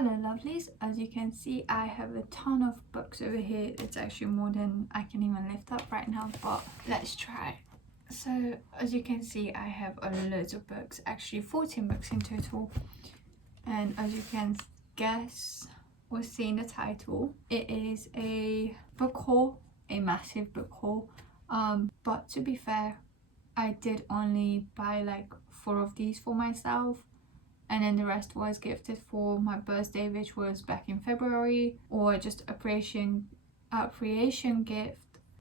Hello lovelies, as you can see I have a ton of books over here. It's actually more than I can even lift up right now, but let's try. So as you can see I have loads of books, actually 14 books in total, and as you can guess or see in the title, it is a book haul, a massive book haul, but to be fair I did only buy like 4 of these for myself, and then the rest was gifted for my birthday, which was back in February, or just appreciation gift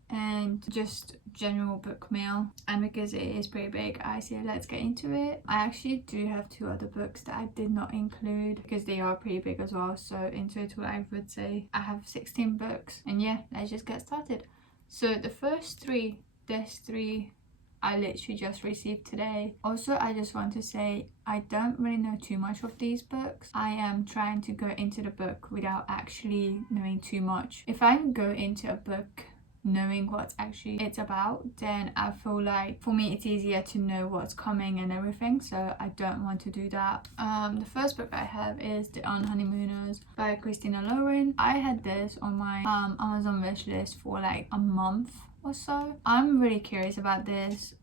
and just general book mail. And because it is pretty big, I said let's get into it. I actually do have 2 other books that I did not include because they are pretty big as well, so in total I would say I have 16 books. And yeah, let's just get started. So the first 3, there's 3 I literally just received today. Also, I just want to say I don't really know too much of these books. I am trying to go into the book without actually knowing too much. If I go into a book knowing what actually it's about, then I feel like for me it's easier to know what's coming and everything, so I don't want to do that. The first book I have is The Honeymooners by Christina Lauren. I had this on my Amazon wish list for like a month or so. I'm really curious about this.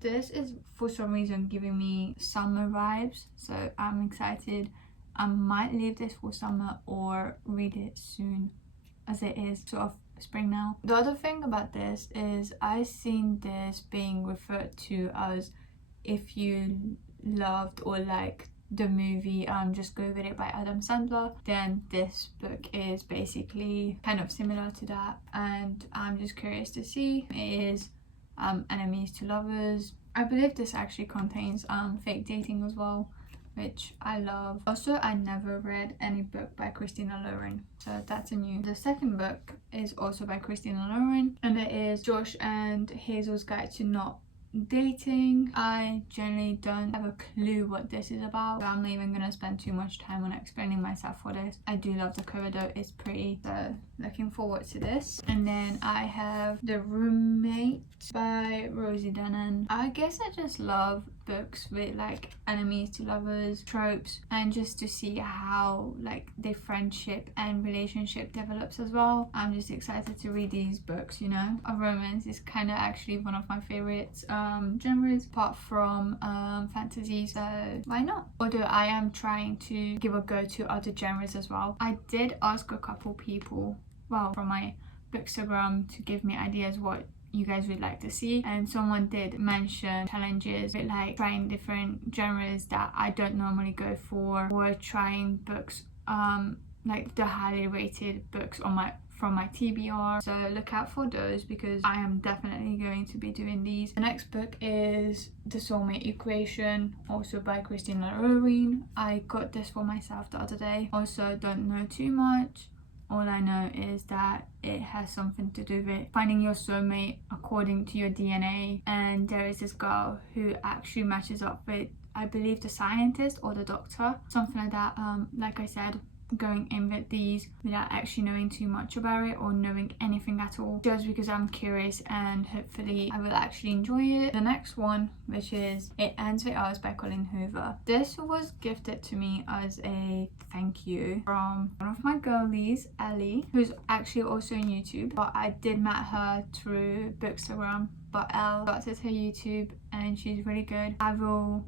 This is for some reason giving me summer vibes, so I'm excited. I might leave this for summer or read it soon, as it is sort of spring now. The other thing about this is I've seen this being referred to as, if you loved or liked the movie Just Go With It by Adam Sandler, then this book is basically kind of similar to that, and I'm just curious to see. It is enemies to lovers. I believe this actually contains fake dating as well, which I love. Also, I never read any book by Christina Lauren, so that's a new. The second book is also by Christina Lauren, and it is Josh and Hazel's Guide to Not Dating. I generally don't have a clue what this is about, so I'm not even gonna spend too much time on explaining myself for this. I do love the cover though, it's pretty, so looking forward to this. And then I have The Roommate by Rosie Denon. I guess I just love books with like enemies to lovers tropes, and just to see how like their friendship and relationship develops as well. I'm just excited to read these books, you know. A romance is kind of actually one of my favorites genres apart from fantasy, so why not? Although I am trying to give a go to other genres as well. I did ask a couple people, well, from my Bookstagram, to give me ideas what you guys would like to see, and someone did mention challenges with like trying different genres that I don't normally go for, or trying books like the highly rated books on from my TBR, so look out for those because I am definitely going to be doing these. The next book is The Soulmate Equation, also by Christina Lauren. I got this for myself the other day. Also don't know too much. All I know is that it has something to do with finding your soulmate according to your DNA, and there is this girl who actually matches up with, I believe, the scientist or the doctor, something like that. Like I said, going in with these without actually knowing too much about it or knowing anything at all, just because I'm curious and hopefully I will actually enjoy it. The next one, which is It Ends With Us by Colleen Hoover. This was gifted to me as a thank you from one of my girlies, Ellie, who's actually also on YouTube, but I did meet her through Bookstagram, but Elle started her YouTube and she's really good. I will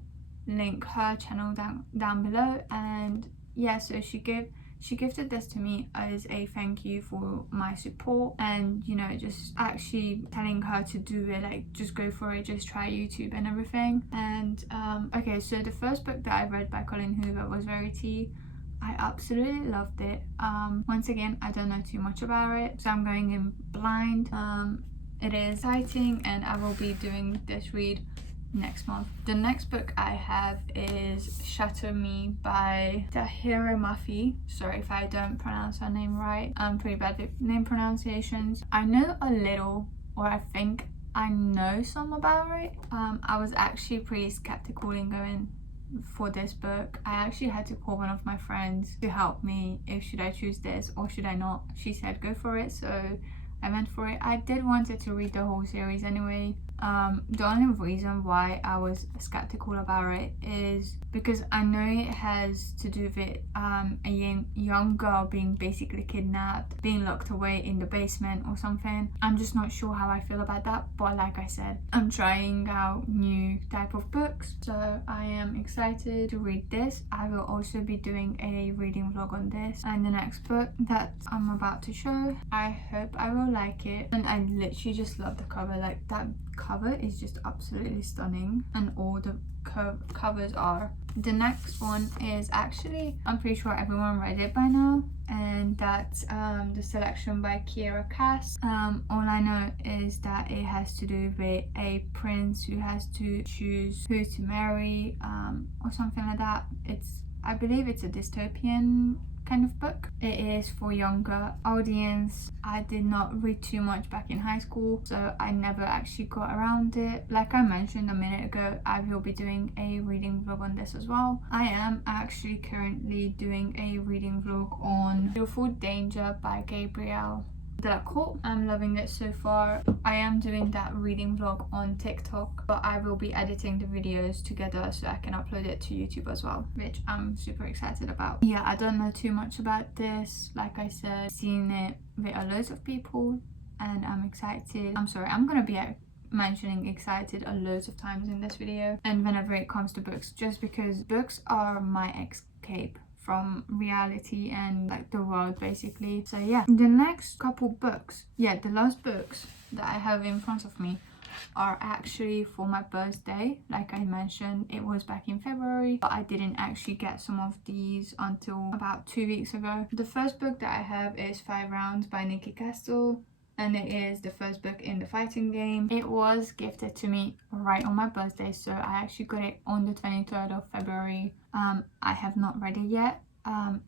link her channel down below. And yeah, so she gifted this to me as a thank you for my support, and you know, just actually telling her to do it, like just go for it, just try YouTube and everything. And okay, so the first book that I read by Colleen Hoover was Verity. I absolutely loved it. Once again, I don't know too much about it, so I'm going in blind. It is exciting, and I will be doing this read next month. The next book I have is Shatter Me by Tahira Mafi. Sorry if I don't pronounce her name right. I'm pretty bad with name pronunciations. I know a little, or I think I know some about it. I was actually pretty skeptical in going for this book. I actually had to call one of my friends to help me if should I choose this or should I not. She said go for it, so I went for it. I did wanted to read the whole series anyway, The only reason why I was skeptical about it is because I know it has to do with a young girl being basically kidnapped, being locked away in the basement or something. I'm just not sure how I feel about that, but like I said, I'm trying out new type of books, so I am excited to read this. I will also be doing a reading vlog on this, and the next book that I'm about to show, I hope I will like it. And I literally just love the cover. Like, that cover is just absolutely stunning, and all the covers are. The next one is actually, I'm pretty sure everyone read it by now, and that's the selection by Kiera Cass. All I know is that it has to do with a prince who has to choose who to marry, or something like that. I believe it's a dystopian kind of book. It is for younger audience. I did not read too much back in high school, so I never actually got around it. Like I mentioned a minute ago, I will be doing a reading vlog on this as well. I am actually currently doing a reading vlog on Fearful Danger by Gabrielle Delacourt. I'm loving it so far. I am doing that reading vlog on TikTok, but I will be editing the videos together so I can upload it to YouTube as well, which I'm super excited about. Yeah, I don't know too much about this. Like I said, seen it with a loads of people, and I'm excited. I'm sorry, I'm gonna be mentioning excited a loads of times in this video and whenever it comes to books, just because books are my escape from reality and like the world basically. So yeah, the next couple books, the last books that I have in front of me are actually for my birthday. Like I mentioned, it was back in February, but I didn't actually get some of these until about 2 weeks ago. The first book that I have is 5 Rounds by Nikki Castle, and it is the first book in the fighting game. It was gifted to me right on my birthday, so I actually got it on the 23rd of February. I have not read it yet.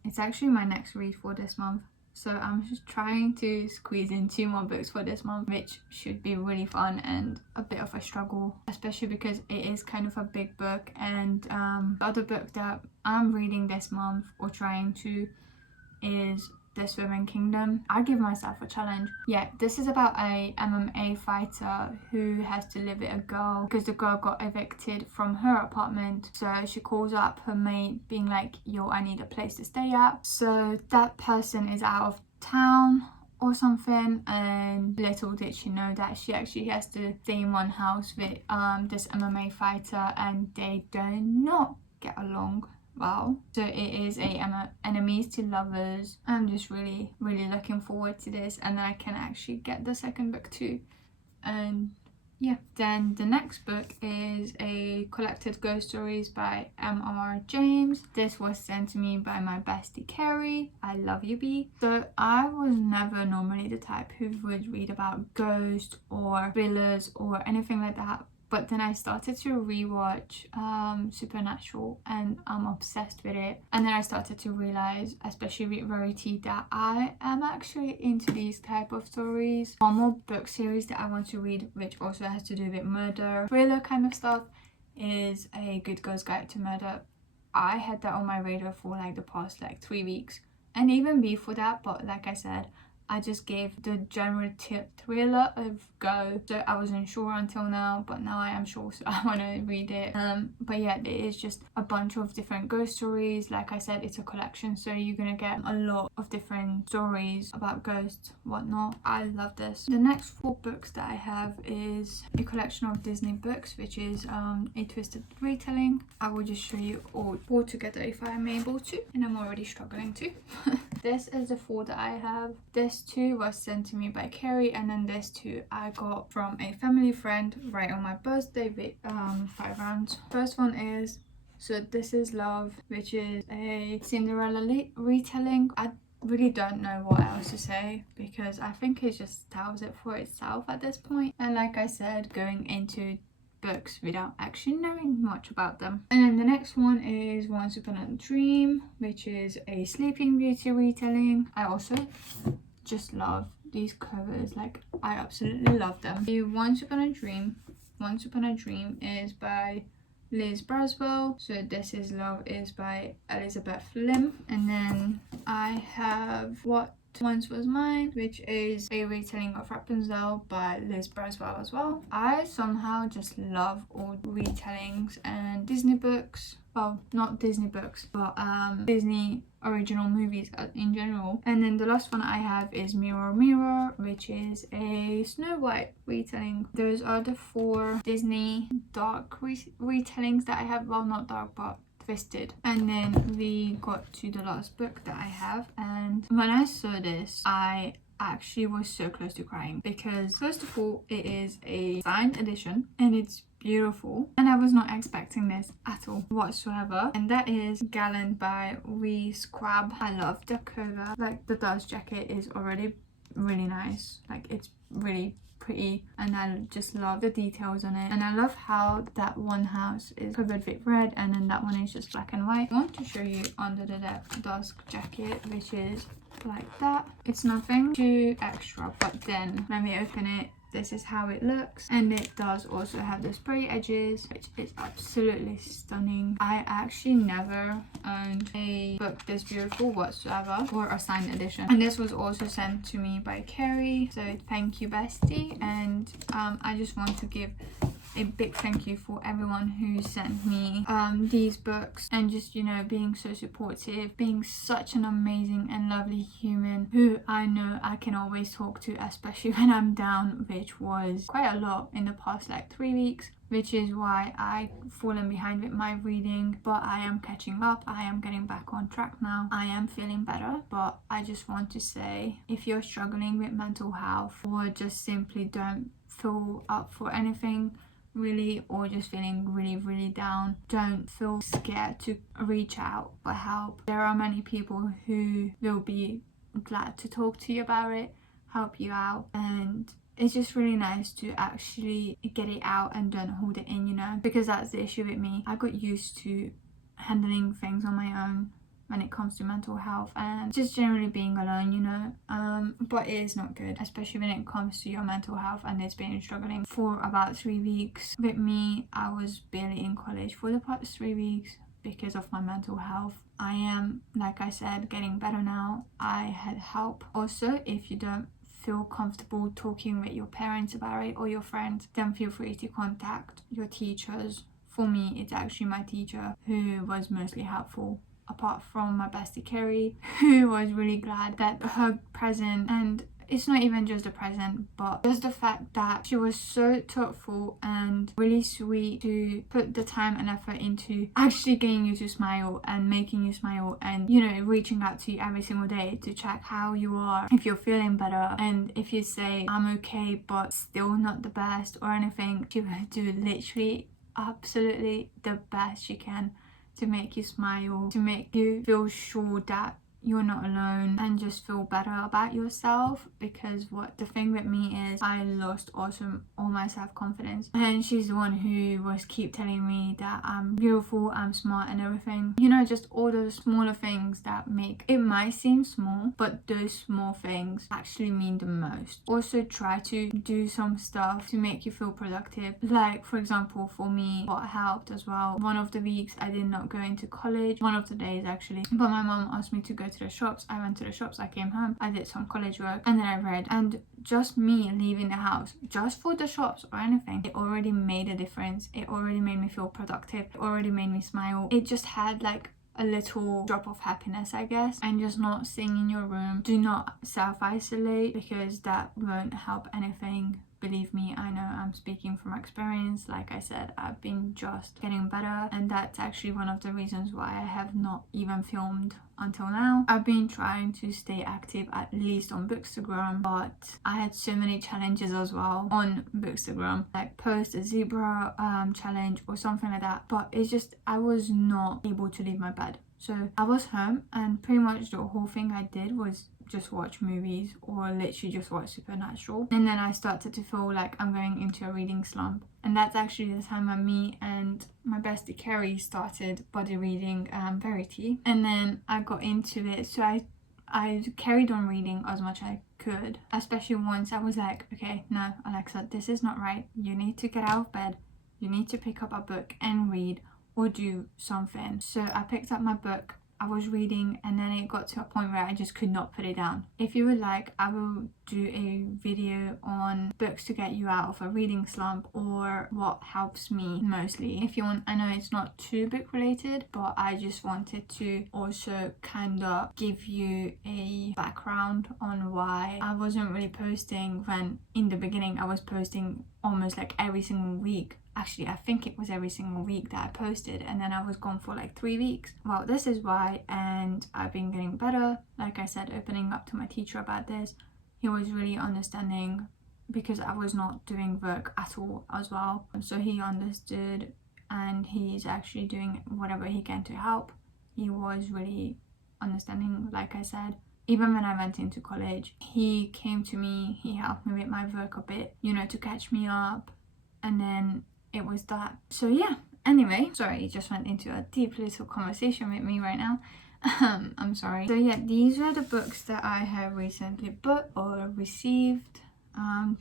It's actually my next read for this month, so I'm just trying to squeeze in 2 more books for this month, which should be really fun and a bit of a struggle, especially because it is kind of a big book. And the other book that I'm reading this month, or trying to, is This Women Kingdom. I give myself a challenge. Yeah, this is about a MMA fighter who has to live with a girl because the girl got evicted from her apartment. So she calls up her mate being like, yo, I need a place to stay at. So that person is out of town or something, and little did she know that she actually has to stay in one house with this MMA fighter, and they do not get along well. So it is a enemies to lovers. I'm just really looking forward to this, and then I can actually get the second book too. And yeah, then the next book is a collected ghost stories by M.R. James. This was sent to me by my bestie Carrie. I love you, B. So I was never normally the type who would read about ghosts or thrillers or anything like that. But then I started to rewatch Supernatural, and I'm obsessed with it. And then I started to realize, especially with Rarity, that I am actually into these type of stories. One more book series that I want to read, which also has to do with murder, thriller kind of stuff, is A Good Girl's Guide to Murder. I had that on my radar for like the past 3 weeks, and even before that, but like I said, I just gave the genre thriller a go, so I wasn't sure until now, but now I am sure, so I want to read it. But yeah, it is just a bunch of different ghost stories. Like I said, it's a collection, so you're gonna get a lot of different stories about ghosts, whatnot. I love this. The next 4 books that I have is a collection of Disney books, which is a twisted retelling. I will just show you all together if I am able to, and I'm already struggling to. This is the 4 that I have. This 2 was sent to me by Carrie, and then this 2 I got from a family friend right on my birthday with 5 rounds. First one is So This Is Love, which is a Cinderella retelling. I really don't know what else to say because I think it just tells it for itself at this point. And like I said, going into books without actually knowing much about them. And then the next one is Once Upon a Dream, which is a Sleeping Beauty retelling. I also just love these covers, like I absolutely love them. The Once Upon a Dream is by Liz Braswell. So This Is Love is by Elizabeth Lim. And then I have What Once Was Mine, which is a retelling of Rapunzel by Liz Braswell as well. I somehow just love all retellings and Disney books. Well, not Disney books, but Disney original movies in general. And then the last one I have is Mirror Mirror, which is a Snow White retelling. Those are the 4 Disney dark retellings that I have. Well, not dark, but twisted. And then we got to the last book that I have, and when I saw this, I actually was so close to crying, because first of all, it is a signed edition and it's beautiful, and I was not expecting this at all whatsoever. And that is Gallant by Reese Crab. I love the cover, like the dust jacket is already really nice, like it's really pretty, and I just love the details on it. And I love how that one house is covered with red and then that one is just black and white. I want to show you under the dusk jacket, which is like that. It's nothing too extra, but then when we open it, this is how it looks. And it does also have the spray edges, which is absolutely stunning. I actually never owned a book this beautiful whatsoever, or a signed edition, and this was also sent to me by Carrie, so thank you, bestie. And I just want to give a big thank you for everyone who sent me these books, and just, you know, being so supportive, being such an amazing and lovely human who I know I can always talk to, especially when I'm down, which was quite a lot in the past like 3 weeks, which is why I've fallen behind with my reading. But I am catching up, I am getting back on track now, I am feeling better. But I just want to say, if you're struggling with mental health, or just simply don't feel up for anything really, or just feeling really down, don't feel scared to reach out for help. There are many people who will be glad to talk to you about it, help you out, and it's just really nice to actually get it out and don't hold it in, you know, because that's the issue with me. I got used to handling things on my own when it comes to mental health and just generally being alone, you know. But it is not good, especially when it comes to your mental health, and it's been struggling for about 3 weeks. With me, I was barely in college for the past 3 weeks because of my mental health. I am, like I said, getting better now. I had help. Also, if you don't feel comfortable talking with your parents about it or your friends, then feel free to contact your teachers. For me, it's actually my teacher who was mostly helpful, apart from my bestie Carrie, who was really glad that her present, and it's not even just a present, but just the fact that she was so thoughtful and really sweet to put the time and effort into actually getting you to smile and making you smile, and, you know, reaching out to you every single day to check how you are, if you're feeling better, and if you say I'm okay but still not the best or anything, she will do literally absolutely the best she can to make you smile, to make you feel sure that you're not alone, and just feel better about yourself. Because what the thing with me is, I lost also all my self-confidence, and she's the one who was keep telling me that I'm beautiful, I'm smart and everything, you know, just all those smaller things that make it might seem small, but those small things actually mean the most. Also, try to do some stuff to make you feel productive, like for example, for me, what helped as well, one of the weeks I did not go into college, one of the days actually, but my mom asked me to go to the shops. I went to the shops, I came home, I did some college work, and then I read. And just me leaving the house just for the shops or anything, it already made a difference. It already made me feel productive, it already made me smile. It just had like a little drop of happiness, I guess. And just not sitting in your room. Do not self-isolate, because that won't help anything. Believe me, I know, I'm speaking from experience. Like I said, I've been just getting better, and that's actually one of the reasons why I have not even filmed until now. I've been trying to stay active, at least on Bookstagram, but I had so many challenges as well on Bookstagram, like post a zebra challenge or something like that, but it's just I was not able to leave my bed. So I was home, and pretty much the whole thing I did was just watch movies, or literally just watch Supernatural. And then I started to feel like I'm going into a reading slump, and that's actually the time when me and my bestie Carrie started body reading Verity, and then I got into it. So I carried on reading as much as I could, especially once I was like, okay, no Alexa, this is not right, you need to get out of bed, you need to pick up a book and read or do something. So I picked up my book I was reading and then it got to a point where I just could not put it down. If you would like, I will do a video on books to get you out of a reading slump, or what helps me mostly. If you want, I know it's not too book related, but I just wanted to also kind of give you a background on why I wasn't really posting when in the beginning I was posting almost like every single week. Actually, I think it was every single week that I posted, and then I was gone for like 3 weeks. Well, this is why, and I've been getting better. Like I said, opening up to my teacher about this, he was really understanding because I was not doing work at all as well. So he understood, and he's actually doing whatever he can to help. He was really understanding, like I said. Even when I went into college, he came to me, he helped me with my work a bit, you know, to catch me up, and then it was that. So yeah, anyway, sorry, it just went into a deep little conversation with me right now. I'm sorry. So yeah, these are the books that I have recently bought or received.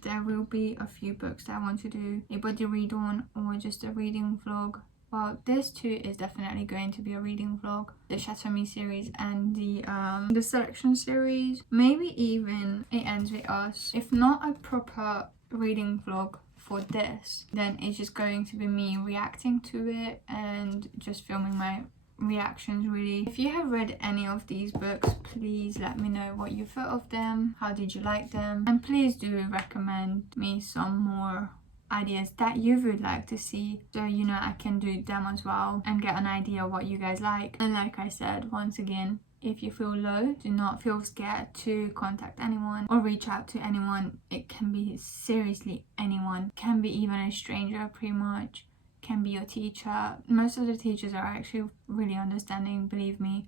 There will be a few books that I want to do a body read on, or just a reading vlog. Well, this too is definitely going to be a reading vlog. The Shatter Me series and the selection series. Maybe even It Ends With Us. If not a proper reading vlog for this, then it's just going to be me reacting to it and just filming my reactions really. If you have read any of these books, please let me know what you thought of them. How did you like them? And please do recommend me some more ideas that you would like to see, so you know I can do them as well and get an idea what you guys like. And like I said, once again, if you feel low, do not feel scared to contact anyone or reach out to anyone. It can be seriously anyone, can be even a stranger, pretty much, can be your teacher. Most of the teachers are actually really understanding, believe me.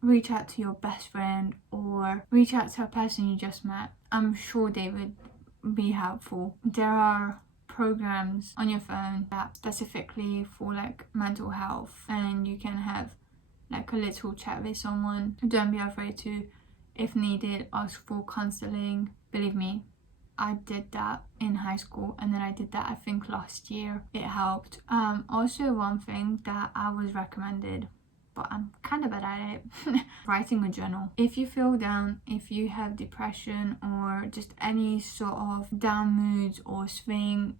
Reach out to your best friend or reach out to a person you just met. I'm sure they would be helpful. There are programs on your phone that specifically for like mental health, and you can have like a little chat with someone. Don't be afraid to, if needed, ask for counseling. Believe me, I did that in high school, and then I did that I think last year. It helped. Also, one thing that I was recommended, but I'm kind of bad at it, writing a journal. If you feel down, if you have depression or just any sort of down moods or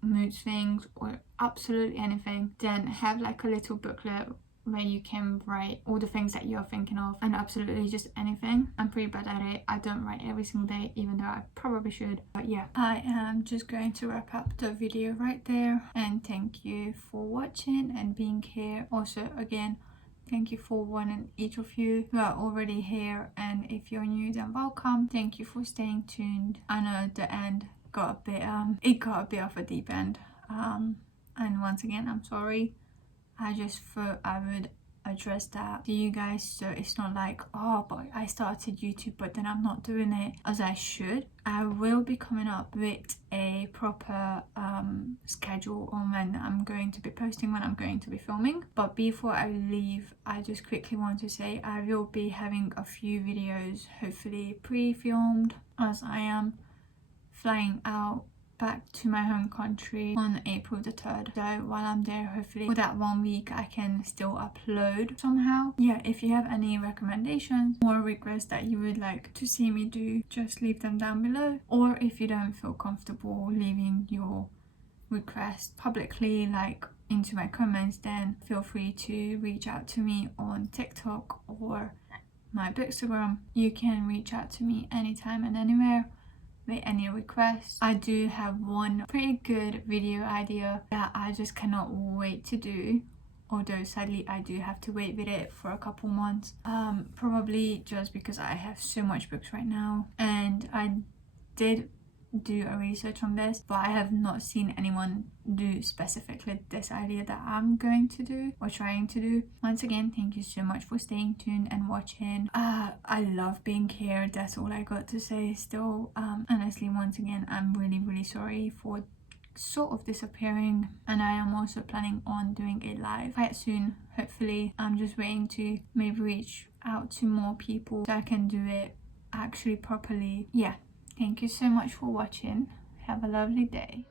mood swings or absolutely anything, then have like a little booklet where you can write all the things that you're thinking of, and absolutely just anything. I'm pretty bad at it. I don't write every single day, even though I probably should. But yeah, I am just going to wrap up the video right there, and thank you for watching and being here. Also, again, thank you for one and each of you who are already here, and if you're new, then welcome. Thank you for staying tuned. I know the end got a bit it got a bit of a deep end, and once again, I'm sorry. I just thought I would address that to you guys, so it's not like, oh, but I started YouTube but then I'm not doing it as I should. I will be coming up with a proper schedule on when I'm going to be posting, when I'm going to be filming. But before I leave, I just quickly want to say I will be having a few videos hopefully pre-filmed, as I am flying out back to my home country on April the 3rd. So while I'm there, hopefully for that 1 week I can still upload somehow. Yeah, if you have any recommendations or requests that you would like to see me do, just leave them down below. Or if you don't feel comfortable leaving your request publicly, like into my comments, then feel free to reach out to me on TikTok or my Bookstagram. You can reach out to me anytime and anywhere with any requests. I do have one pretty good video idea that I just cannot wait to do, although sadly I do have to wait with it for a couple months, probably just because I have so much books right now, and I did do a research on this, but I have not seen anyone do specifically this idea that I'm going to do or trying to do. Once again, thank you so much for staying tuned and watching. I love being here. That's all I got to say still. Honestly, once again, I'm really sorry for sort of disappearing, and I am also planning on doing it live quite soon, hopefully. I'm just waiting to maybe reach out to more people so I can do it actually properly. Yeah, thank you so much for watching. Have a lovely day.